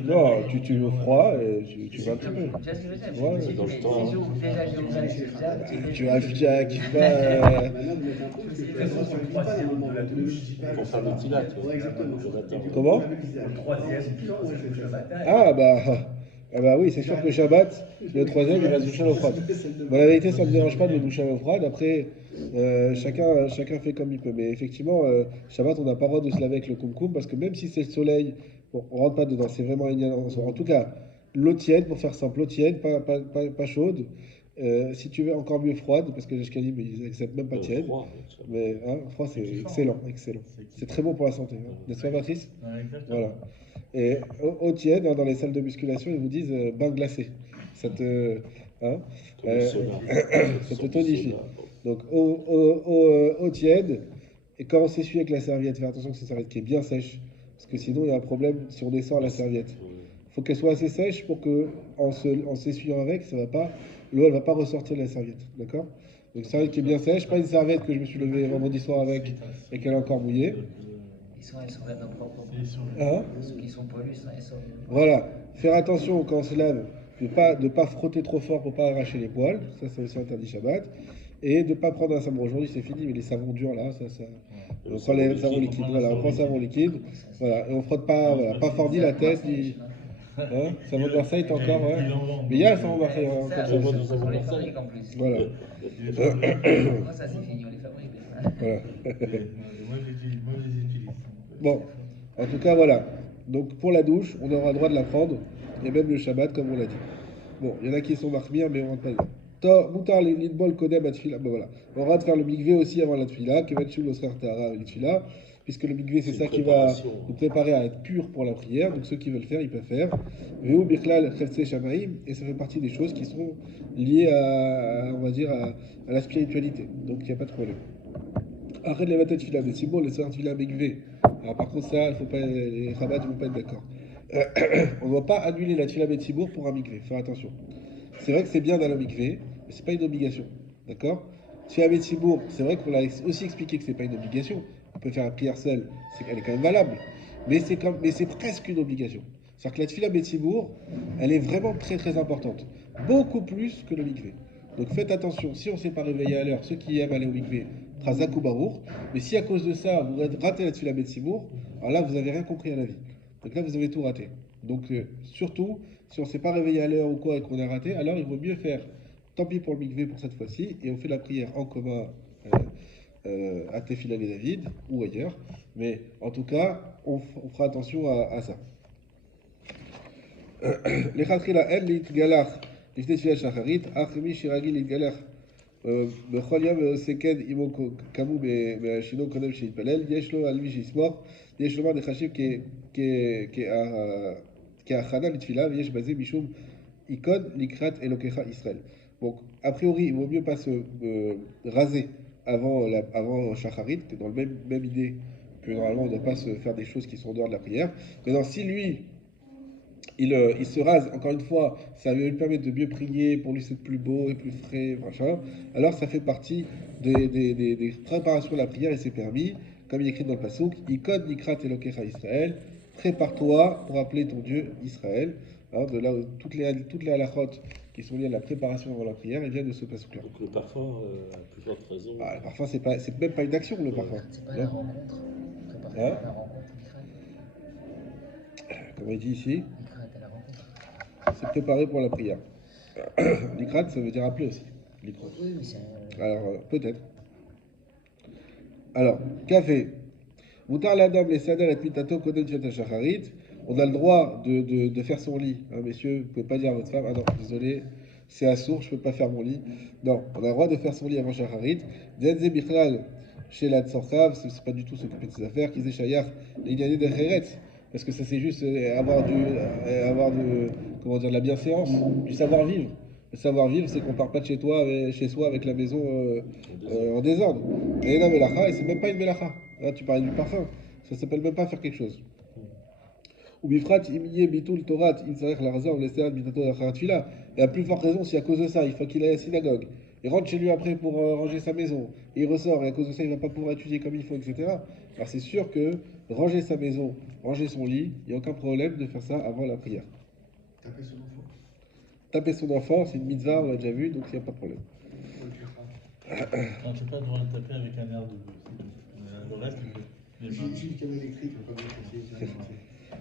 Non, tu l'eau froid et tu vas un petit peu. Tu vois ce que je veux dire? Ouais, Si dans le tu- temps. si j'ouvre déjà, j'ai ouvert le Tu vas qui pas. Maintenant, vous mettez un truc, parce que tu as le droit de faire le Vipa, normalement, de le Vipa, Pour je faire sais le pas. tilat, Ouais, exactement. le matin. Et du coup, Comment on lave le visage. Ouais, je fais ça. Ah bah oui, c'est sûr que Shabbat, le troisième, il va se doucher à l'eau froide. Bon, la vérité, ça ne me dérange pas de me doucher à l'eau froide. Après, chacun fait comme il peut. Mais effectivement, Shabbat, on n'a pas le droit de se laver avec le kumkum parce que même si c'est le soleil, bon, on rentre pas dedans. C'est vraiment en tout cas, l'eau tiède, pour faire simple, l'eau tiède, pas chaude. Si tu veux encore mieux froide, parce que les Ashkenazim, ils n'acceptent même pas tiède. Froid, Mais froid, c'est excellent, excellent. C'est très bon pour la santé. Hein. N'est-ce pas, Patrice? Ouais, exactement. Voilà. Et eau tiède, hein, dans les salles de musculation, ils vous disent bain glacé. Ça te. Hein, comme le sauna. ça te tonifie. Donc eau tiède, et quand on s'essuie avec la serviette, faire attention que c'est une serviette qui est bien sèche, parce que sinon il y a un problème si on descend la serviette. Il faut qu'elle soit assez sèche pour que, en s'essuyant avec, ça va pas, l'eau elle va pas ressortir de la serviette, d'accord? Donc une serviette qui est bien sèche, pas une serviette que je me suis levé vendredi soir avec et qu'elle est encore mouillée. Ils sont vraiment propres. Hein? Ceux qui sont poilus, ils sont. Voilà, faire attention quand on se lave de pas frotter trop fort pour pas arracher les poils, ça c'est aussi interdit Shabbat, et de pas prendre un savon. Aujourd'hui c'est fini, mais les savons durs là, on prend les savons liquides, voilà, on prend le savon liquide, voilà, et on frotte pas, voilà, pas fort ni la tête, ni. Hein, savon de Marseille, t'as encore, ouais. Mais il y a le savon de Marseille, hein, Ça, comme ça aussi. on les fabrique en plus. Voilà, Moi, ça c'est fini, on les fabrique. voilà. Moi, je les utilise. Bon, en tout cas, voilà. Donc pour la douche, on aura le droit de la prendre, et même le Shabbat, comme on l'a dit. Bon, il y en a qui sont marmires, mais on rentre pas dedans. Moutar l'idbol kodem atfila, bon voilà. On aura de faire le mikvé aussi avant la tfila, kevet shul osrar tahara l'itfila. puisque le mikvé, c'est C'est ça une qui va préparation. nous préparer à être purs pour la prière. Donc ceux qui veulent faire, ils peuvent faire. Veu birklal chefse shamaim, et ça fait partie des choses qui sont liées on va dire, à la spiritualité. Donc il n'y a pas de problème. Arrête les matats de fila, mais c'est bon, les soirs de fila mikvé. Alors par contre, ça, faut pas, les rabbins ne vont pas être d'accord. On ne doit pas annuler la tfila Betsibour pour un mikvé, faire attention. C'est vrai que c'est bien d'aller au mikvé, mais c'est pas une obligation. D'accord? Tfila Betsibour, c'est vrai qu'on l'a aussi expliqué que c'est pas une obligation. On peut faire la prière seule, elle est quand même valable. Mais c'est presque une obligation. C'est-à-dire que la tfila Betsibour, elle est vraiment très très importante. Beaucoup plus que le mikvé. Donc faites attention, si on ne s'est pas réveillé à l'heure, ceux qui aiment aller au mikvé, Trazakou Barour, mais si à cause de ça, vous ratez la tfila Betsibour, alors là, vous n'avez rien compris à la vie. Donc là, vous avez tout raté. Donc surtout, si on ne s'est pas réveillé à l'heure ou quoi et qu'on a raté, alors il vaut mieux faire, tant pis pour le mikvé pour cette fois-ci, et on fait la prière en commun à Tefila et David ou ailleurs. Mais en tout cas, on fera attention à ça. לכתחילה אין להתגלח לפני תפילת שחרית, אך מי שרגיל להתגלח בכל יום ועושה כן עמו כאמור בשינו קודם שהתפלל, יש לו על מי שיסמוך, יש לומר נחשיב כהכנה לתפילה, ויש בזה משום icône l'ikrat Elokecha Israël. Donc, a priori, il vaut mieux pas se raser avant Shacharit, que dans la même idée que normalement on ne doit pas se faire des choses qui sont en dehors de la prière. Maintenant, si lui, il se rase, encore une fois, ça va lui permettre de mieux prier, pour lui c'est plus beau et plus frais, machin. Alors ça fait partie des préparations de la prière et c'est permis, comme il est écrit dans le Passouk, Ikon Nikrat Elokecha Israël, prépare-toi pour appeler ton Dieu Israël. Hein, de là, toutes les halachot qui sont liées à la préparation avant la prière, elles viennent de ce Passouk-là. Donc le parfum a plus forte raison. Le parfum, c'est même pas une action, le parfum. C'est pas la rencontre. Préparer Hein la rencontre, l'ikrat. Comme il dit ici, L'ikrat à la rencontre. c'est préparé pour la prière. L'ikrat, ça veut dire appeler aussi. L'ikrat. Oui, oui, c'est Alors, peut-être. Alors, café. Moutar l'adam les sader et mitato kodem tfilat shacharit. On a le droit de faire son lit. Hein, messieurs, vous ne pouvez pas dire à votre femme, ah non, désolé, c'est assourd, je ne peux pas faire mon lit. Non, on a le droit de faire son lit avant shacharit. Denze bichlal chez la tzorchav, c'est pas du tout s'occuper de ses affaires. Kizé shayach, l'idée de cheret. Parce que ça, c'est juste avoir comment dire, de la bienséance, du savoir-vivre. Le savoir-vivre, c'est qu'on ne part pas de chez soi avec la maison en désordre. Et la melacha, et c'est même pas une melacha. Là, tu parlais du parfum. Ça s'appelle même pas faire quelque chose. Ou bifrat, imiye bitul torat, il s'arrête la raza, on laisse bitato la tfila. Et à plus forte raison, si à cause de ça, il faut qu'il aille à la synagogue. Il rentre chez lui après pour ranger sa maison. Et il ressort, et à cause de ça, il ne va pas pouvoir étudier comme il faut, etc. Alors c'est sûr que ranger sa maison, ranger son lit, il n'y a aucun problème de faire ça avant la prière. Taper son enfant. Taper son enfant, c'est une mitzvah, on l'a déjà vu, donc il n'y a pas de problème. Quand tu n'es pas devant le taper avec un air de bœuf, c'est tout. Le reste, tu peux. Les mains. J'ai le câble électrique, on peut pas bien passer.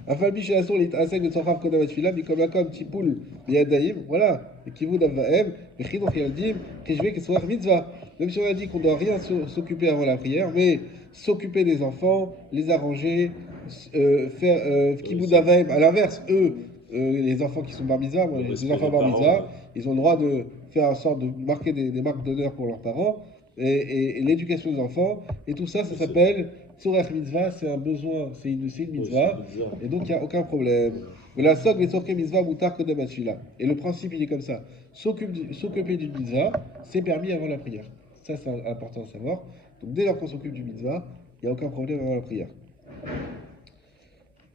Afalbi chez Assour, il t'enseigne de Tzochaf Kodam Atfila, Mikomakom Tipoul, Biyadaim, voilà, et Kivud Avaem, Mechidon Yaldim, Kejve Kessoar Mitzvah. Même si on a dit qu'on ne doit rien s'occuper avant la prière, mais s'occuper des enfants, les arranger, faire Kibud Avaem, à l'inverse, les enfants qui sont bar mitzvah, les enfants bar mitzvah, ils ont le droit de faire en sorte de marquer des marques d'honneur pour leurs parents, et l'éducation des enfants, et tout ça, ça s'appelle Tzorech Mitzvah, c'est un besoin, c'est une mitzvah, et donc il n'y a aucun problème. Mais la sok Tzorech Mitzvah Moutar Kodem Atfila. Et le principe, il est comme ça. S'occuper d'une mitzvah, c'est permis avant la prière. Ça, c'est important à savoir. Donc dès lors qu'on s'occupe du mitzvah, il n'y a aucun problème avant la prière.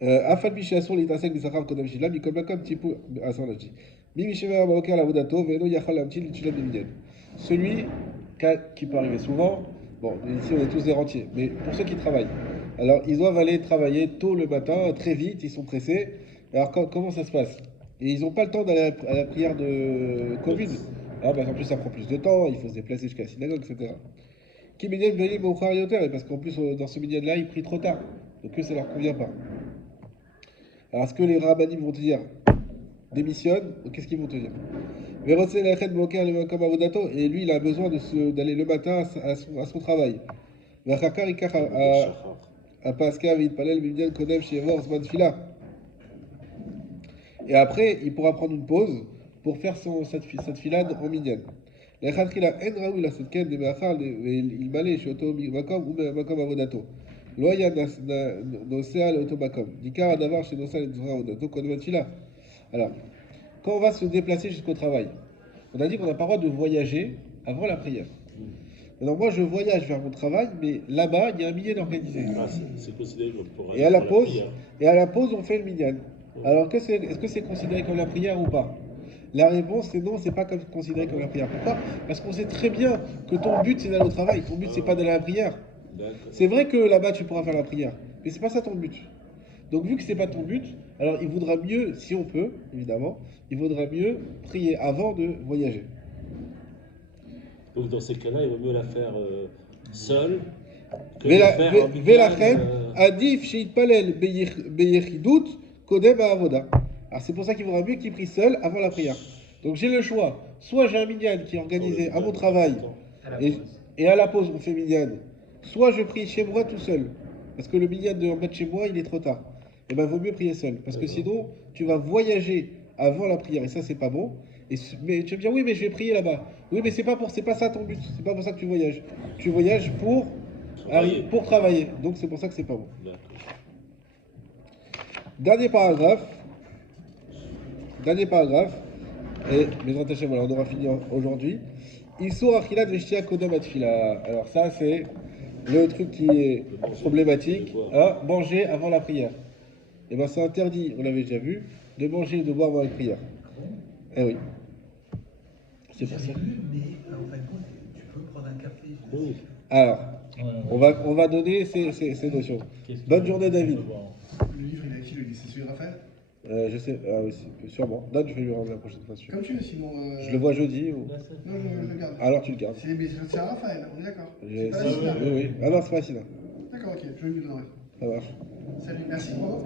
Afal Bishasson, l'Itasek Bisachav Kodem Shila, Mikomakom Tipou, ah ça on l'a dit. Mimisheva Baoker la Vodato, Veno Yachal Amtil, L'Tula Bimiden. Celui qui peut arriver souvent, bon, ici on est tous des rentiers, mais pour ceux qui travaillent, alors ils doivent aller travailler tôt le matin, très vite, ils sont pressés. Alors comment ça se passe? Et ils n'ont pas le temps d'aller à la prière de Covid. Ah, en plus ça prend plus de temps, il faut se déplacer jusqu'à la synagogue, etc. Qui minyan velim au yoter, parce qu'en plus dans ce minyan là ils prient trop tard, donc eux ça leur convient pas. Alors ce que les rabbinim vont te dire, démissionne, qu'est-ce qu'ils vont te dire? Et lui, il a besoin d'aller le matin à son travail. Et après, il pourra prendre une pause pour faire cette filade en minyan. לא היה נוסע לאותו מקום. ניכר הדבר שנוסע לדברה עוד אותו קודם התפילה. Alors, quand on va se déplacer jusqu'au travail, on a dit qu'on n'a pas le droit de voyager avant la prière. Alors moi je voyage vers mon travail, mais là-bas il y a un minyan organisé. Ah, c'est considéré comme pour Et à la pour pause, prière. on fait le minyan. Alors est-ce que c'est considéré comme la prière ou pas? La réponse c'est non, c'est pas considéré comme la prière. Pourquoi? Parce qu'on sait très bien que ton but c'est d'aller au travail, ton but c'est pas d'aller à la prière. D'accord. C'est vrai que là-bas tu pourras faire la prière, mais c'est pas ça ton but. Donc vu que c'est pas ton but, alors il vaudra mieux, si on peut, évidemment, il vaudra mieux prier avant de voyager. Donc dans ces cas-là, il vaut mieux la faire seule que de faire en Velachem, minyan, Adif Sheitpalel Beyechidut Kodem Avoda. Alors c'est pour ça qu'il vaudra mieux qu'il prie seul avant la prière. Donc j'ai le choix, soit j'ai un minyan qui est organisé à mon travail, À la et, pause. et à la pause on fait minyan, soit je prie chez moi tout seul, parce que le minyan de en bas de chez moi il est trop tard. Et ben vaut mieux prier seul, parce que sinon tu vas voyager avant la prière, et ça c'est pas bon. Mais tu vas me dire oui mais je vais prier là-bas. Oui mais c'est pas ça ton but, c'est pas pour ça que tu voyages. Tu voyages Travailler. pour travailler, donc c'est pour ça que c'est pas bon. D'accord. Dernier paragraphe, et Bezrat Hashem, voilà, on aura fini aujourd'hui. Issur achilat veshtia kodem atfila. Alors ça c'est le truc qui est De manger, problématique, de boire. manger avant la prière. Et ben c'est interdit, on l'avait déjà vu, de manger et de boire avant la prière. Eh oui. C'est pour ça. J'avais lu, mais en fin de compte, tu peux prendre un café. je Oui. sais. Alors, Ouais, on va donner ces notions. Qu'est-ce que- Bonne journée David. Le livre, il est à qui le livre? C'est celui de Raphaël? Je sais, oui, sûrement. Non, je vais lui rendre la prochaine fois. Comme tu veux, sinon. Je le vois jeudi ou... Là, c'est- Non, je le garde. Alors tu le gardes. C'est à Raphaël, on est d'accord. Je- C'est pas la Ouais, Sina. Oui, oui. Ah non, c'est pas Sina. D'accord, ok, je lui donnerai. Ça marche. Salut, merci, bravo.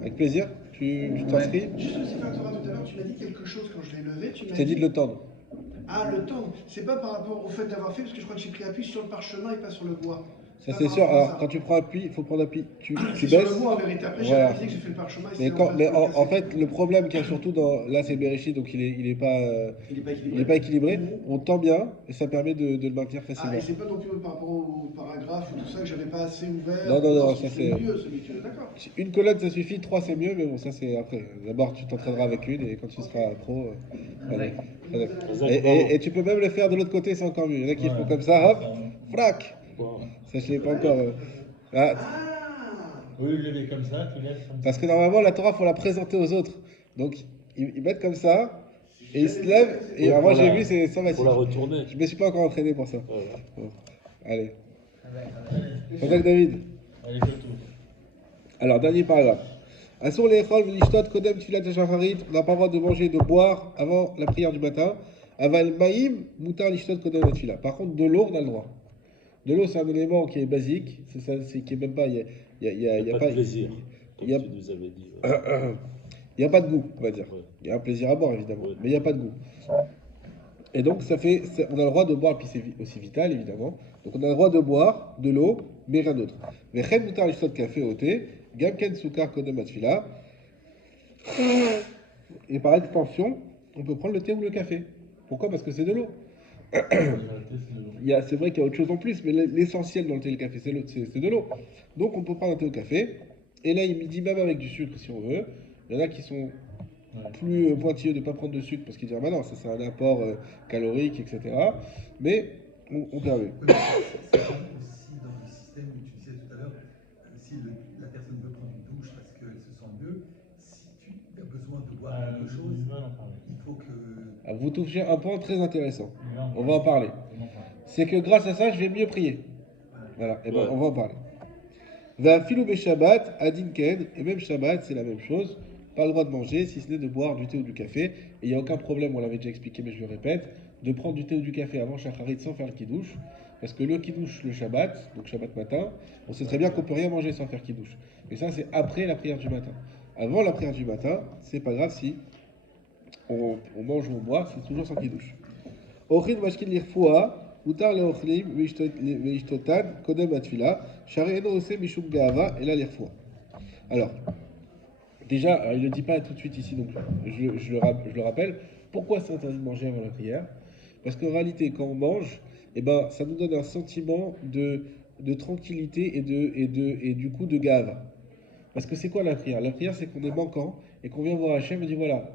Avec plaisir. Tu t'inscris? Juste aussi faire Torah tout à l'heure, tu m'as dit quelque chose quand je l'ai levé. Tu Je m'as t'ai dit de le tendre. Ah, le tendre. C'est pas par rapport au fait d'avoir fait, parce que je crois que j'ai pris appui sur le parchemin et pas sur le bois. Ça pas c'est par sûr. rapport à Alors ça. quand tu prends appui, il faut prendre appui. Tu C'est sur baisses. le bois en vérité. Après, j'ai Voilà. réalisé que j'ai fait le parchemin et Mais, c'est en face de en casser. fait, le problème qu'il y a surtout dans. Là, c'est Bereshit, donc il est pas. Il est pas équilibré. Il n'est pas équilibré. On tend bien et ça permet de le maintenir Ah, facilement. et c'est pas non plus par rapport au paragraphe ou tout ça que j'avais pas assez ouvert. Non, ça ça, c'est- mieux, celui que. D'accord. Une colonne ça suffit, 3 c'est mieux, mais bon, ça c'est après. D'abord, tu t'entraîneras avec une et quand tu seras pro. Allez. Allez. Et tu peux même le faire de l'autre côté, c'est encore mieux. Il y en a qui Ouais. font comme ça, hop, frac. Wow. Ça, je l'ai pas encore. Ah, Ah Oui, lever comme ça, tu lèves comme ça. parce que normalement, la Torah, faut la présenter aux autres. Donc, ils mettent comme ça et ils se lèvent. Et Oui, alors, moi, pour j'ai la- vu, c'est sympathique. Pour la retourner. Je me suis pas encore entraîné pour ça. Voilà. Bon. Allez. Ouais. Contact David. Allez, je tourne. Alors, dernier paragraphe. Asur le'echol v'lishtot kodem tfilat shacharit. On n'a pas le droit de manger et de boire avant la prière du matin. Aval ma'im mutar lishtot kodem tfila. Par contre, de l'eau, on a le droit. De l'eau, c'est un élément qui est basique. C'est qui est même pas. Il Il n'y a pas de plaisir, comme il y a- tu nous avais dit. Il n'y a pas de goût, on va dire. Ouais. Il y a un plaisir à boire, évidemment, Ouais. mais il n'y a pas de goût. Et donc, on a le droit de boire, puis c'est aussi vital, évidemment. Donc, on a le droit de boire de l'eau, mais rien d'autre. Mais chen mutar lishtot café au thé, gamken sukar kodem atfila. Et par extension, on peut prendre le thé ou le café. Pourquoi? Parce que c'est de l'eau. La vérité, c'est de l'eau. C'est vrai qu'il y a autre chose en plus, mais l'essentiel dans le thé et le café, c'est de l'eau. Donc, on peut prendre un thé au café. Et là, il me dit même avec du sucre, si on veut. Il y en a qui sont Ouais. plus pointilleux de ne pas prendre de sucre parce qu'ils disent ah bah non, ça c'est un apport calorique, etc. Mais on permet. C'est aussi dans le système où tu disais tout à l'heure, si la personne veut prendre une douche parce qu'elle se sent mieux, si tu as besoin de boire quelque chose, Il va en parler. il faut que. Ah, vous touchez un point très intéressant. Il va en On va en parler. Il va en parler. C'est que grâce à ça, je vais mieux prier. Voilà, et ben Ouais. on va en parler. Va filou be Shabbat, adin ken, et même Shabbat, c'est la même chose. Pas le droit de manger, si ce n'est de boire du thé ou du café. Et il n'y a aucun problème, on l'avait déjà expliqué, mais je le répète, de prendre du thé ou du café avant Shacharit sans faire le kiddush. Parce que le kiddush, le Shabbat, donc Shabbat matin, on sait très bien qu'on peut rien manger sans faire kiddush. Mais ça, c'est après la prière du matin. Avant la prière du matin, c'est pas grave si on mange ou on boit, c'est toujours sans kiddush. Ochin mashkin lirfoa, utar leochlim veishtotan kodem atfila, shari eno ose mishum gaava, et là lirfoa. Alors, déjà, alors, il ne le dit pas tout de suite ici, donc je le rappelle. Pourquoi c'est interdit de manger avant la prière? Parce qu'en réalité, quand on mange, eh ben, ça nous donne un sentiment de tranquillité et du coup de gave. Parce que c'est quoi la prière? La prière, c'est qu'on est manquant et qu'on vient voir Hachem et dit voilà,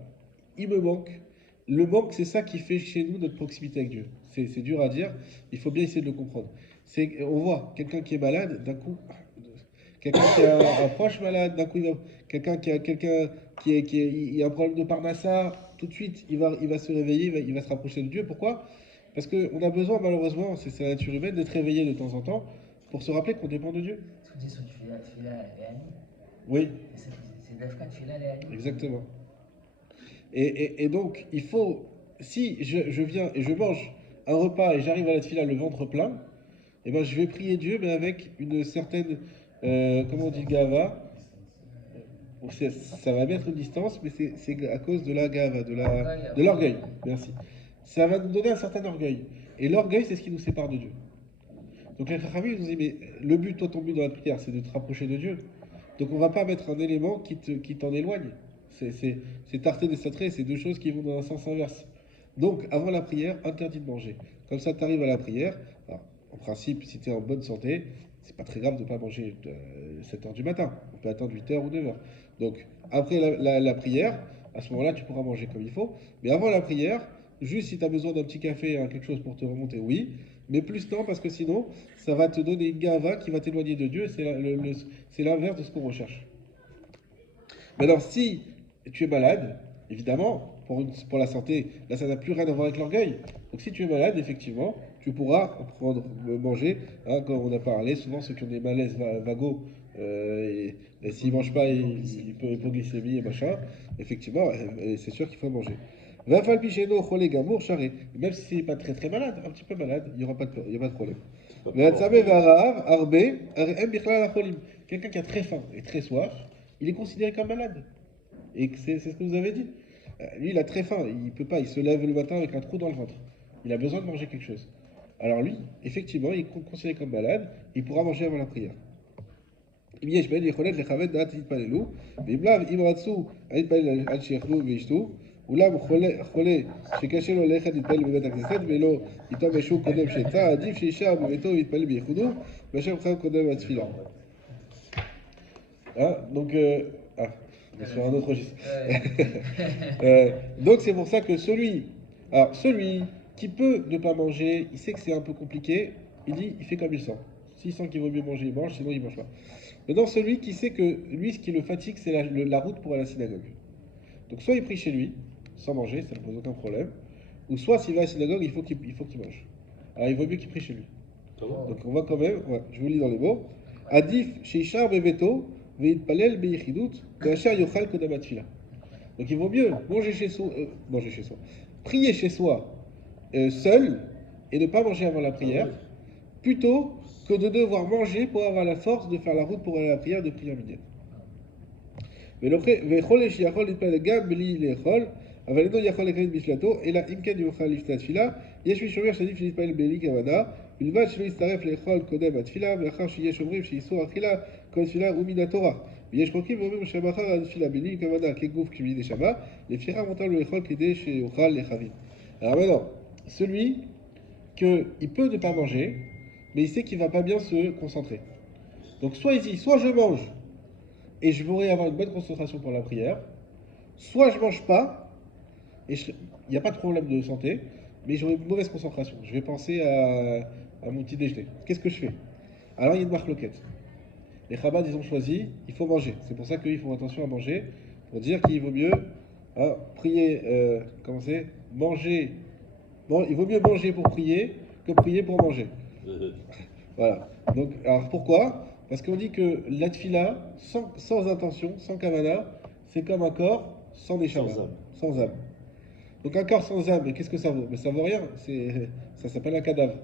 il me manque. Le manque, c'est ça qui fait chez nous notre proximité avec Dieu. C'est dur à dire, il faut bien essayer de le comprendre. On voit quelqu'un qui est malade, d'un coup, quelqu'un qui a un proche malade, d'un coup, quelqu'un qui a un problème de parnassa, tout de suite, il va se réveiller, il va se rapprocher de Dieu. Pourquoi? Parce qu'on a besoin, malheureusement, c'est la nature humaine, d'être réveillé de temps en temps pour se rappeler qu'on dépend de Dieu. Ce qu'on dit sur Tfila Léani, Oui, c'est Dafka Tfila Léani. exactement. Et donc, il faut, si je viens et je mange un repas et j'arrive à la tefila le ventre plein, eh ben, je vais prier Dieu, mais avec une certaine, comment on dit, gava. Bon, ça va mettre une distance, mais c'est à cause de la gava, de l'orgueil. Merci. Ça va nous donner un certain orgueil. Et l'orgueil, c'est ce qui nous sépare de Dieu. Donc les Chachamim nous disent, mais le but, toi, ton but dans la prière, c'est de te rapprocher de Dieu. Donc on ne va pas mettre un élément qui t'en éloigne. C'est tarté des satrés, c'est deux choses qui vont dans un sens inverse. Donc avant la prière, interdit de manger. Comme ça, tu arrives à la prière. Alors, en principe, si tu es en bonne santé, c'est pas très grave de ne pas manger 7h du matin. On peut attendre 8h ou 9h. Donc après la prière, à ce moment-là, tu pourras manger comme il faut. Mais avant la prière, juste si tu as besoin d'un petit café, quelque chose pour te remonter, oui. Mais plus non, parce que sinon, ça va te donner une gava qui va t'éloigner de Dieu. C'est l'inverse de ce qu'on recherche. Maintenant, si tu es malade, évidemment, pour la santé, là, ça n'a plus rien à voir avec l'orgueil. Donc, si tu es malade, effectivement, tu pourras manger. Hein, comme on a parlé, souvent, ceux qui ont des malaises vagos, et s'ils ne mangent pas, ils peuvent hypoglycémie et machin. Effectivement, c'est sûr qu'il faut manger. Même si c'est pas très très malade, un petit peu malade, il n'y aura pas de problème. Quelqu'un qui a très faim et très soif, il est considéré comme malade. Et c'est ce que vous avez dit. Lui, il a très faim, il peut pas, il se lève le matin avec un trou dans le ventre. Il a besoin de manger quelque chose. Alors lui, effectivement, il est considéré comme malade, il pourra manger avant la prière. אולם חולה שקשה לו ללכת להתפלל בבית הכנסת ולא איתו משהו קודם שיצא, עדיף שישאר בביתו ויתפלל בייחודו מאשר בכלל קודם התפילה. Donc, sur un autre registre. Donc c'est pour ça que celui qui peut ne pas manger, il sait que c'est un peu compliqué, il fait comme il sent. S'il sent qu'il vaut mieux manger, il mange, sinon il ne mange pas. Maintenant, celui qui sait que lui, ce qui le fatigue, c'est la route pour aller à la synagogue. Donc soit il prie chez lui, sans manger, ça ne pose aucun problème, ou soit s'il va à la synagogue, il faut qu'il mange. Alors il vaut mieux qu'il prie chez lui. Donc on va quand même, je vous lis dans les mots, Adif sheishar beveto veitpalel beichidut ve'asher yochal kodam atfila. Donc il vaut mieux manger chez soi, prier chez soi seul et ne pas manger avant la prière, plutôt que de devoir manger pour avoir la force de faire la route pour aller à la prière de prière minyan. ויכול שיכול להתפלל גם בלי לאכול, אבל אינו יכול לקיים בתפילתו, אלא אם כן יוכל לפני התפילה. יש מי שאומר שעדיף להתפלל בלי כוונה, בלבד שלא יצטרף לאכול קודם התפילה, מאחר שיש אומרים שאיסור אכילה כל תפילה הוא מן התורה. ויש חוקים ואומרים שמאחר התפילה בלי כוונה כגוף כבלי נשמה, לפיכך מותר לו לאכול כדי שיוכל להכווין. Alors maintenant, celui qu'il peut ne pas manger, mais il sait qu'il ne va pas bien se concentrer. Donc soit il dit, soit je mange, et je pourrais avoir une bonne concentration pour la prière, soit je mange pas, et il n'y a pas de problème de santé, mais j'aurai une mauvaise concentration. Je vais penser à mon petit déjeuner. Qu'est-ce que je fais? Alors il y a une marloquette. Les Chabad, ils ont choisi, il faut manger. C'est pour ça qu'ils font attention à manger, pour dire qu'il vaut mieux prier, manger. Bon, il vaut mieux manger pour prier que prier pour manger. Voilà. Donc, alors pourquoi? Parce qu'on dit que la tfila, sans intention, sans kavana, c'est comme un corps sans neshama, sans âme. Donc un corps sans âme, qu'est-ce que ça vaut? Mais ça vaut rien, ça s'appelle un cadavre.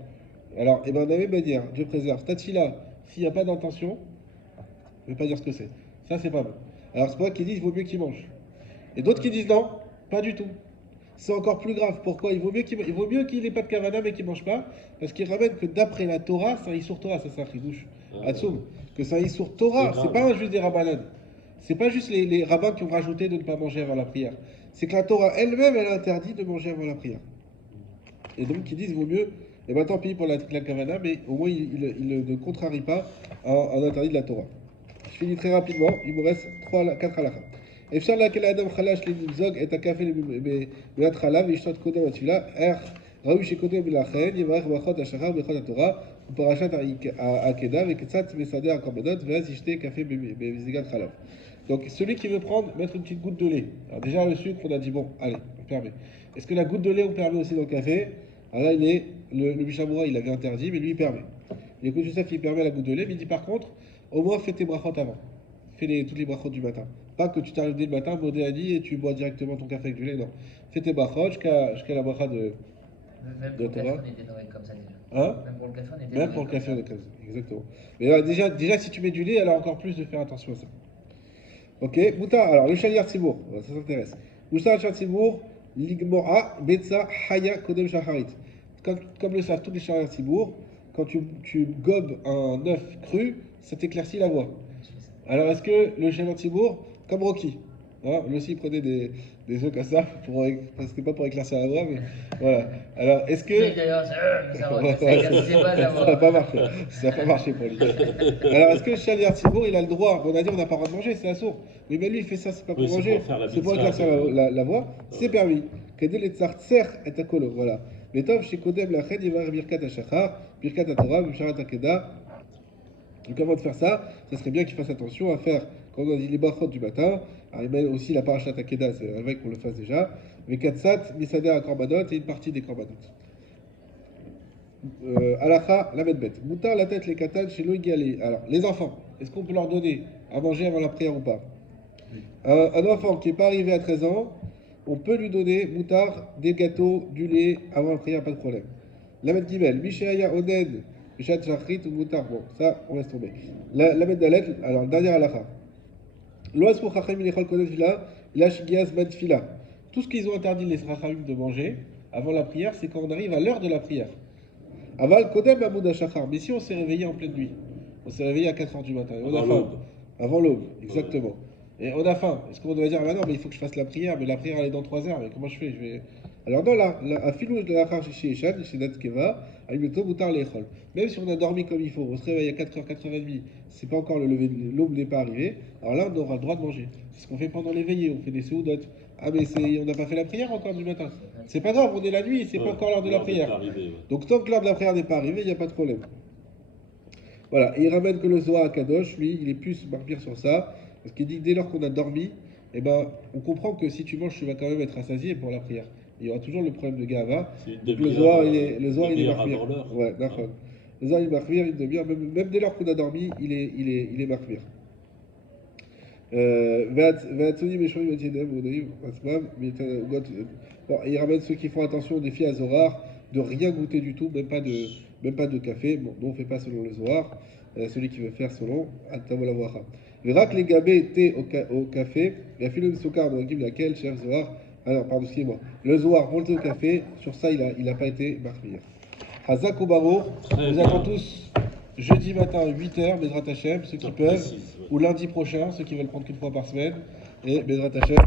Alors, de la même manière, Dieu préserve. Ta tfila, s'il n'y a pas d'intention, je ne vais pas dire ce que c'est. Ça, c'est pas bon. Alors c'est pour ça qu'ils disent qu'il vaut mieux qu'il mange. Et d'autres qui disent non, pas du tout. C'est encore plus grave. Pourquoi? Il vaut mieux qu'il n'ait pas de kavana mais qu'il ne mange pas, parce qu'il ramène que d'après la Torah, c'est un Issour Torah, ça c'est un chidouche. Atsoum, que c'est un Issour Torah, c'est pas juste des rabbanan. C'est pas juste les rabbins qui ont rajouté de ne pas manger avant la prière. C'est que la Torah elle-même, elle interdit de manger avant la prière. Et donc ils disent qu'il vaut mieux et ben tant pis pour la kavana, mais au moins il ne contrarie pas un interdit de la Torah. Je finis très rapidement, il me reste 4 halakha. אפשר להקל לאדם חלש למזוג את הקפה במעט חלב וישתות קודם התפילה, ראוי שקודם לכן יברך ברכות השחר וברכות התורה ופרשת העקדה וקצת מסדר הקורבנות ואז ישתה קפה במזיגת חלב. Donc celui qui veut mettre une petite goutte de lait. Alors déjà le sucre, on a dit bon, allez, on permet. Est-ce que la goutte de lait on permet aussi dans le café? Alors là le Mishabura il avait interdit, mais lui il permet. Le Kodesh Yosef il permet la goutte de lait, mais il dit par contre, au moins fais tes brachot avant. Fais toutes les brachot du matin. Pas que tu t'arrives dès le matin, Bodé a dit, et tu bois directement ton café avec du lait, non. Fais tes brachot jusqu'à la bracha de Torah. Même pour le café, on était nourri comme ça déjà. Hein? Même pour le café, on était Même pour le café, on est comme ça. Exactement. Mais déjà, si tu mets du lait, alors encore plus de faire attention à ça. Ok, Mouta, alors le Shaliar Tzibour, ça s'intéresse. Mouta Tzibour, Ligmora, Betsa, Haya, Kodem Shacharit. Comme le savent tous les Shaliar Tzibour, quand tu gobes un œuf cru, ça t'éclaircit la voix. Alors est-ce que le Shaliar Tzibour, comme Rocky, hein, lui aussi il prenait des œufs comme ça, c'était pas pour éclaircir la voix, mais voilà. Alors est-ce que. Ça n'a pas marché. Ça n'a pas marché pour lui. Alors est-ce que le Shaliar Tzibour, il a le droit? On a dit on n'a pas le droit de manger, c'est assourd. Mais lui il fait ça, c'est pas pour manger, c'est pour éclaircir la voix, c'est permis. Kedel et Tzartser et Akolo, voilà. Mais Tov chez Kodem la Ched, il va Birkat Hashachar, Birkat Torah, Bisharat Akeda. Donc avant de faire ça, ça serait bien qu'il fasse attention à faire, quand on a dit les brachot du matin, il met aussi la parashat Akeda, c'est avec qu'on le fasse déjà, mais Katsat, Misader à Korbanot et une partie des Korbanot. Alacha, la medbet. Moutar la tête les katan chez Loïgali. Alors, les enfants, est-ce qu'on peut leur donner à manger avant la prière ou pas? Un enfant qui n'est pas arrivé à 13 ans, on peut lui donner, Moutar, des gâteaux, du lait avant la prière, pas de problème. La medgimel, Mishéaya Onen, Mishat Shachrit ou Moutar, bon, ça, on laisse tomber. La meddalet, alors, dernière alacha. L'oaspo chachem ilechol kodesh vila, ilachigias madfila. Tout ce qu'ils ont interdit les chachamim de manger avant la prière, c'est quand on arrive à l'heure de la prière. Aval kodem amoud hashachar. Mais si on s'est réveillé en pleine nuit, on s'est réveillé à 4h du matin, et on a faim. Avant l'aube, exactement. Et on a faim. Est-ce qu'on doit dire, ah non, mais il faut que je fasse la prière, mais la prière elle est dans 3 heures, mais comment je fais? Alors non, là, à filou de la chez Eshan, chez Datkeva, à Imeto Moutar Lechol. Même si on a dormi comme il faut, on se réveille à 4h, 4h30, c'est pas encore le lever, l'aube n'est pas arrivée, alors là on aura le droit de manger. C'est ce qu'on fait pendant les veillées, on fait des seudotes. Ah mais on n'a pas fait la prière encore du matin. C'est pas grave, on est la nuit, c'est pas encore l'heure de la prière. Donc tant que l'heure de la prière n'est pas arrivée, il n'y a pas de problème. Voilà, et il ramène que le Zohar à Kadosh, lui, il est plus marqué sur ça, parce qu'il dit que dès lors qu'on a dormi, eh ben, on comprend que si tu manges, tu vas quand même être rassasié pour la prière. Il y aura toujours le problème de Gava. Donc le Zohar, il est marqué. Ouais, d'accord. Le Zohar, il est marqué, une demi-heure, même dès lors qu'on a dormi, il est marqué. Bon, il ramène ceux qui font attention des filles à Zohar, de rien goûter du tout, même pas de café. Bon, nous on ne fait pas selon le Zohar, celui qui veut faire selon Atavolawacha. Verrak les gabés thé au café, la fille de Soukar dans l'équipe laquelle, chef Zohar. Ah non, pardon, excusez-moi. Le Zohar, pour le thé au café, sur ça il n'a pas été marqué. Hazak au barreau, nous attendons tous jeudi matin 8h, Bezrat Hashem, ceux qui peuvent, ou lundi prochain, ceux qui veulent prendre qu'une fois par semaine, et Bezrat Hashem.